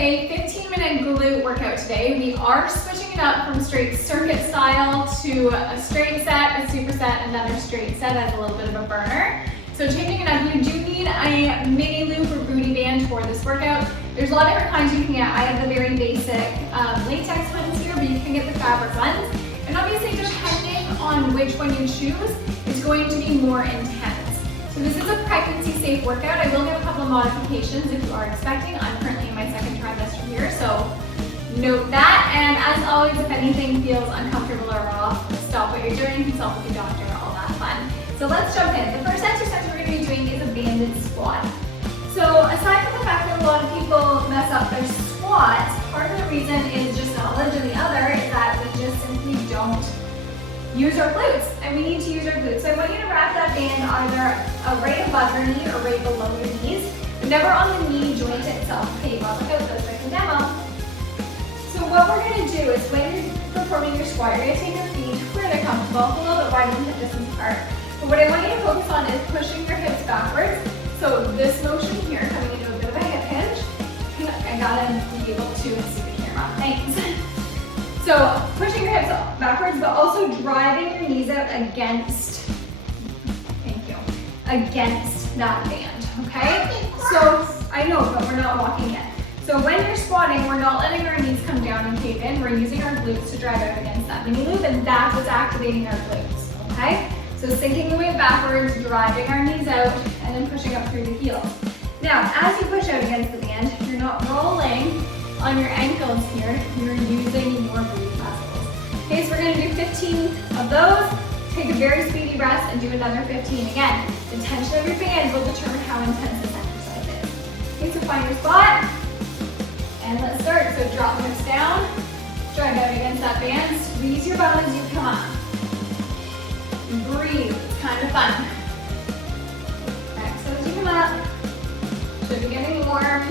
a 15-minute glute workout today. We are switching it up from straight circuit style to a straight set, a superset, another straight set as a little bit of a burner. So changing it up, you do need a mini loop or booty band for this workout. There's a lot of different kinds you can get. I have the very basic latex ones here, but you can get the fabric ones. And obviously, depending on which one you choose, it's going to be more intense. So this is a pregnancy-safe workout. I will give a couple of modifications if you are expecting. I'm currently in my second trimester here, so note that. And as always, if anything feels uncomfortable or off, stop what you're doing, consult with your doctor, all that fun. So let's jump in. The first exercise we're going to be doing is a banded squat. So aside from the fact that a lot of people mess up their squats, part of the reason is just knowledge, and the other is that we just simply don't use our glutes, and we need to use our glutes. So I want you to wrap that band either right above your knee or right below your knees, but never on the knee joint itself. Okay, well, look out, that's like a demo. So what we're going to do is when you're performing your squat, you're going to take your feet where they're comfortable, a little bit wider than hip distance apart. But what I want you to focus on is pushing your hips backwards. So this motion here, coming into a bit of a hip hinge. I gotta be able to see the camera, thanks. So pushing your hips backwards, but also driving your knees out against, thank you, against that band, okay? So, I know, but we're not walking yet. So when you're squatting, we're not letting our knees come down and cave in. We're using our glutes to drive out against that mini loop, and that's what's activating our glutes, okay? So sinking the weight backwards, driving our knees out, and then pushing up through the heels. Now, as you push out against the band, you're not rolling on your ankles here, you're using your glute muscles. Okay, so we're gonna do 15 of those. Take a very speedy rest and do another 15 again. The tension of your band will determine how intense this exercise is. Okay, so find your spot, and let's start. So drop the hips down, drive out against that band, squeeze your bum as you come up. Breathe, it's kind of fun. Exhale as you come up. Should be getting warm.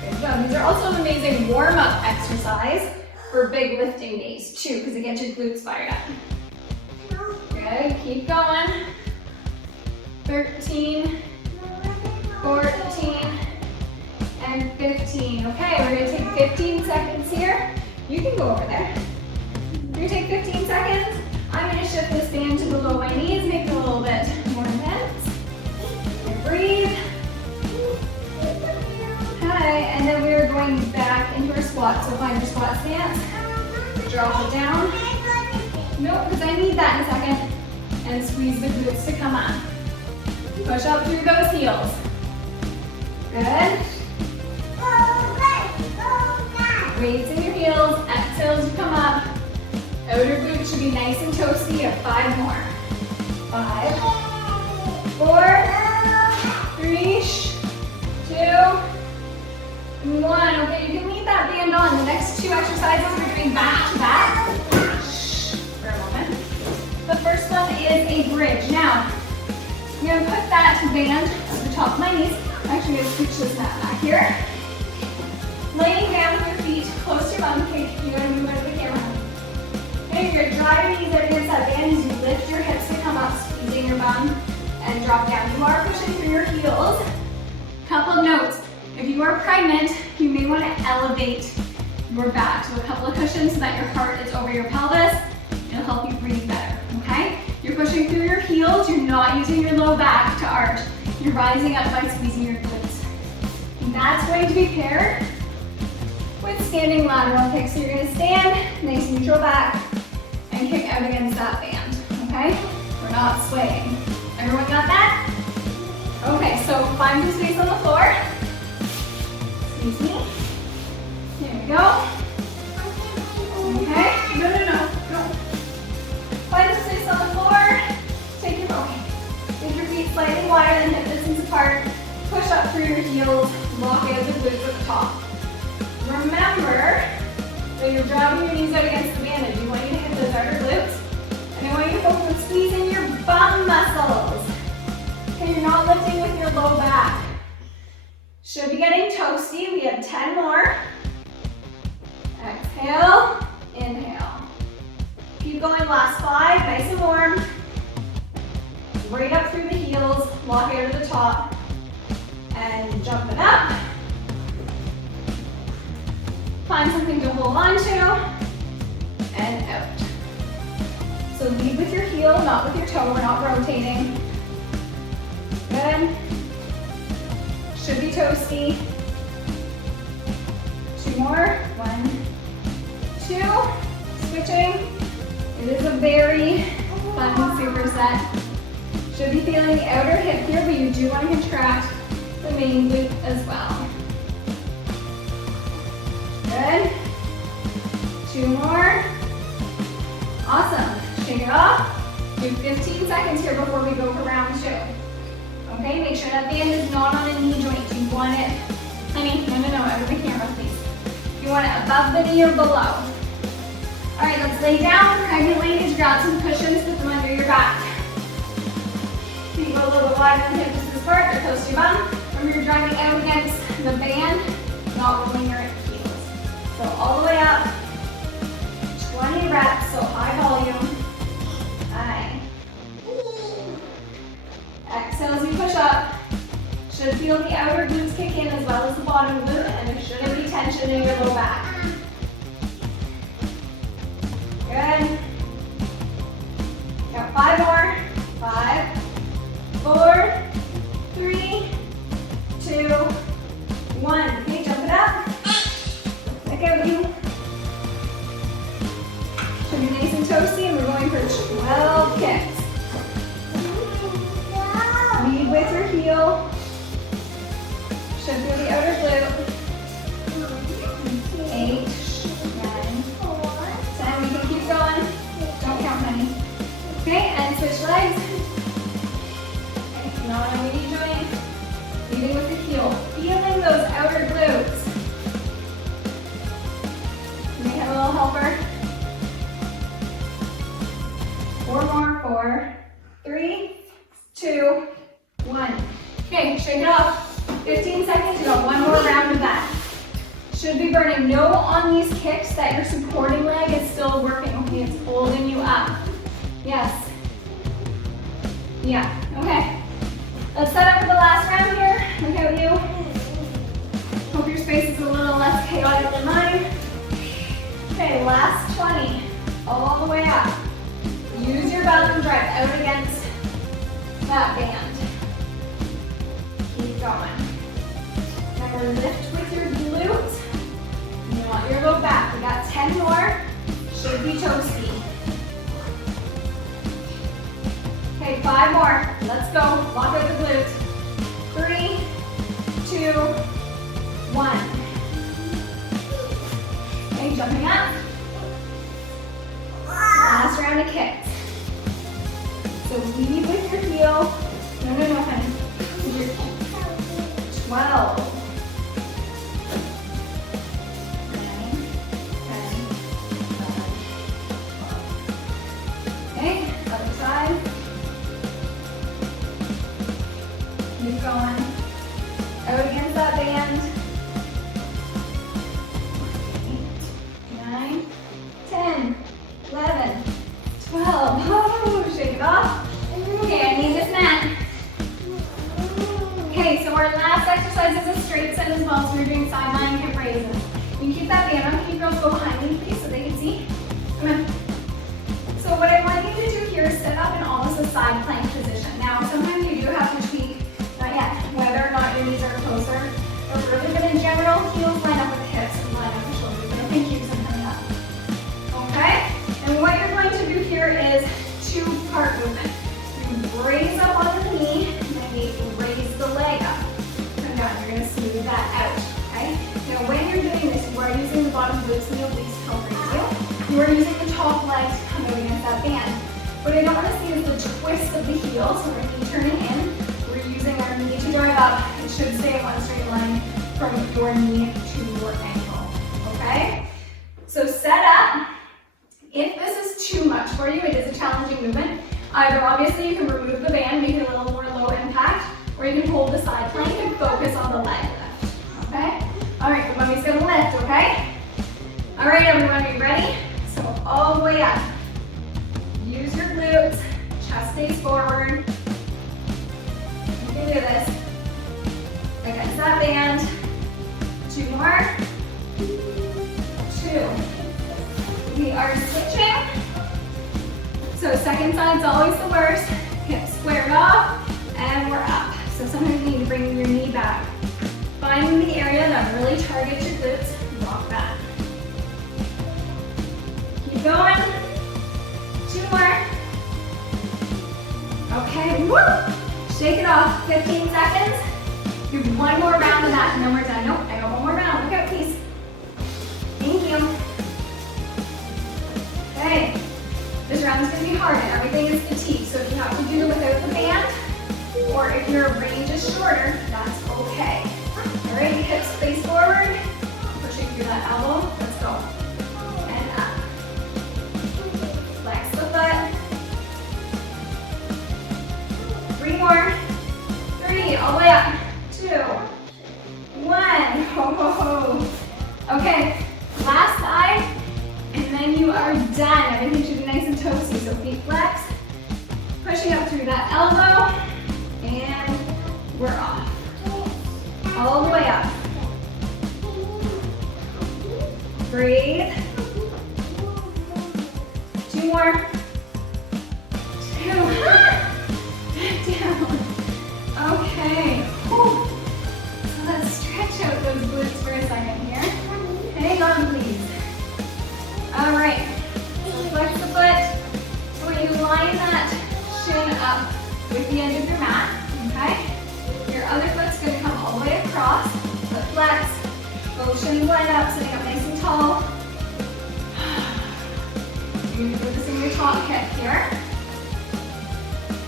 Good job. These are also an amazing warm-up exercise for big lifting days too, because it gets your glutes fired up. Good, keep going. 13, 14, and 15. Okay, we're gonna take 15 seconds here. You can go over there. We're gonna take 15 seconds. I'm gonna shift this band to below my knees, make it a little bit more intense. And breathe. Okay, and then we're going back into our squat. So find your squat stance. Drop it down. Nope, because I need that in a second. And squeeze the glutes to come on. Push up through those heels. Good. Weights in your heels. Exhale as you come up. Outer glute should be nice and toasty. You have 5 more. 5, 4, 3, 2, 1. Okay, you can leave that band on. The next 2 exercises we're doing back to back. For a moment. The first one is a bridge. Now, I'm going to put that band at the top of my knees. I'm actually going to switch this mat back here. Laying down with your feet close to your bum. Okay, you got to move out of the camera. Okay, you're going to drive your knees out against that band as you lift your hips to come up, squeezing your bum, and drop down. You are pushing through your heels. Couple of notes. If you are pregnant, you may want to elevate your back. So a couple of cushions so that your heart is over your pelvis. It'll help you breathe better, okay? You're pushing through your heels. You're not using your low back to arch. You're rising up by squeezing your glutes. And that's going to be paired with standing lateral kicks. So you're going to stand, nice neutral back, and kick out against that band, okay? We're not swaying. Everyone got that? Okay, so find your space on the floor. Excuse me. Here we go. Okay, no. Find the space on the floor. Take your feet slightly wider than hip distance apart. Push up through your heels. Lock out the glutes at the top. Remember that you're driving your knees out against the band. I do want you to hit those outer glutes. And I want you to focus on squeezing your bum muscles. Okay, you're not lifting with your low back. Should be getting toasty. We have 10 more. Exhale, inhale. Keep going, last 5, nice and warm. Right up through the heels, lock out to the top, and and jump it up. Find something to hold on to, and out. So lead with your heel, not with your toe. We're not rotating. Good. Should be toasty. 2 more. 1, 2. Switching. It is a very fun superset. Should be feeling the outer hip here, but you do want to contract the main glute as well. Good. 2 more. Awesome. Shake it off. Do 15 seconds here before we go for round 2. Okay, make sure that band is not on a knee joint. You want it, honey, no, out of the camera, please. You want it above the knee or below. All right, let's lay down. Pregnant ladies, grab some cushions, put them under your back. Feet go a little bit wider than hip distance apart, they're close to your bum. Remember, you're driving out against the band, not rolling your heels. So all the way up, 20 reps, so high volume. Aye. Exhale as you push up. Should feel the outer glutes kick in as well as the bottom glute, and there shouldn't be tension in your low back. Good. Got 5 more. 5, 4, 3, 2, 1. Okay, jump it up. Let go, you. Should be nice and toasty, and we're going for 12 kicks. Lead with your heel. Should feel the outer glute. 8, 9, 10. We can keep going. Don't count, honey. Okay, and switch legs. Okay, not on your knee joint. Leading with the heel. Feeling those outer glutes. You may have a little helper. 4 more. 4, 3, 2, 1. Okay, shake it off. 15 seconds, you got 1 more round of that. Should be burning. No on these kicks that your supporting leg is still working. Okay, it's holding you up. Yes. Yeah, okay. Let's set up for the last round here. Look at you. Hope your space is a little less chaotic than mine. Okay, last 20. All the way up. Use your belt and drive out against that band. Keep going. Remember, lift with your glutes. You want your low back. We got 10 more. Should be toasty. Okay, 5 more. Let's go. Lock out the glutes. 3, 2, 1. Okay, jumping up. Last round of kicks. So lead with your heel. No, honey. 12. 9, 10, 11, 12. Okay, other side. Keep going. Out against that band. 8, 9, 10, 11, 12. Oh, shake it off. Okay, I need this mat. Okay, so our last exercise is a straight set as well, so we're doing sideline hip raises. You can keep that band on. Can you girls go behind me, please, so they can see? Come on. So what I want you to do here is sit up in almost a side plank position. Now, sometimes you do have to tweak, not yet, whether or not your knees are closer or further, but in general, heels line up with the hips and line up the shoulders, but I think keep some coming up. Okay? And what you're going to do here is 2-part movement. You raise up onto the knee, and then you raise the leg up. Turn down, you're gonna smooth that out, okay? Now when you're doing this, you are using the bottom glutes and the obliques to help raise you. You are using the top leg to come out against that band. What I don't wanna see is the twist of the heel, so we're gonna be turning in. We're using our knee to drive up. It should stay in one straight line from your knee to your ankle, okay? So set up. If this is too much for you, it is a challenging movement. Either obviously you can remove the band, make it a little more low impact, or you can hold the side plank and focus on the leg lift, okay? All right, the mummy's gonna lift, okay? All right, everyone, are you ready? So all the way up. Use your glutes, chest stays forward. You can do this. against that band. 2 more. 2. We are switching. So second side's always the worst. Hips squared off, and we're up. So sometimes you need to bring your knee back. Finding the area that really targets your glutes, walk that. Keep going. 2 more. Okay, woo! Shake it off, 15 seconds. Do 1 more round of that, and then we're done. Nope, I got 1 more round. Look out, please. Thank you. Okay, this round is going to be hard, and everything is fatigue. So if you have to do it without the band, or if your range is shorter, that's okay. All right, hips face forward, pushing through that elbow. Let's go. And up. Flex the foot. 3 more. 3, all the way up. 2, 1. Ho, ho, ho. Okay, last side, and then you are done. Everything should be nice and toasty. So feet flex, pushing up through that elbow, and we're off. All the way up. Breathe. 2 more. 2. Back down. Okay. Whew. So let's stretch out those glutes for a second here. Hang on, please. All right. So flex the foot. So when you line that shin up with the edge of your mat, okay? Your other foot's going to come all the way across. Foot flex. Both shins line up, sitting up nice and tall. You're going to put this in your top hip here.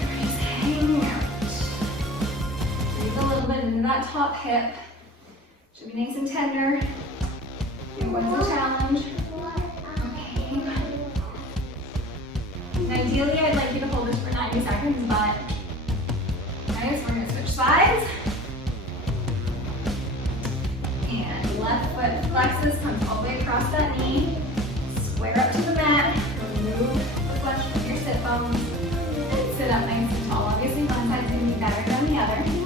Everybody's hanging out. Breathe a little bit into that top hip. Should be nice and tender. Here, what's the challenge? Okay, hang on. And ideally, I'd like you to hold this for 90 seconds, but okay, so we're going to switch sides. And left foot flexes, comes all the way across that knee. Square up to the mat. Remove the flesh from your sit bones. And sit up nice and tall. Obviously, one side's going to be better than the other.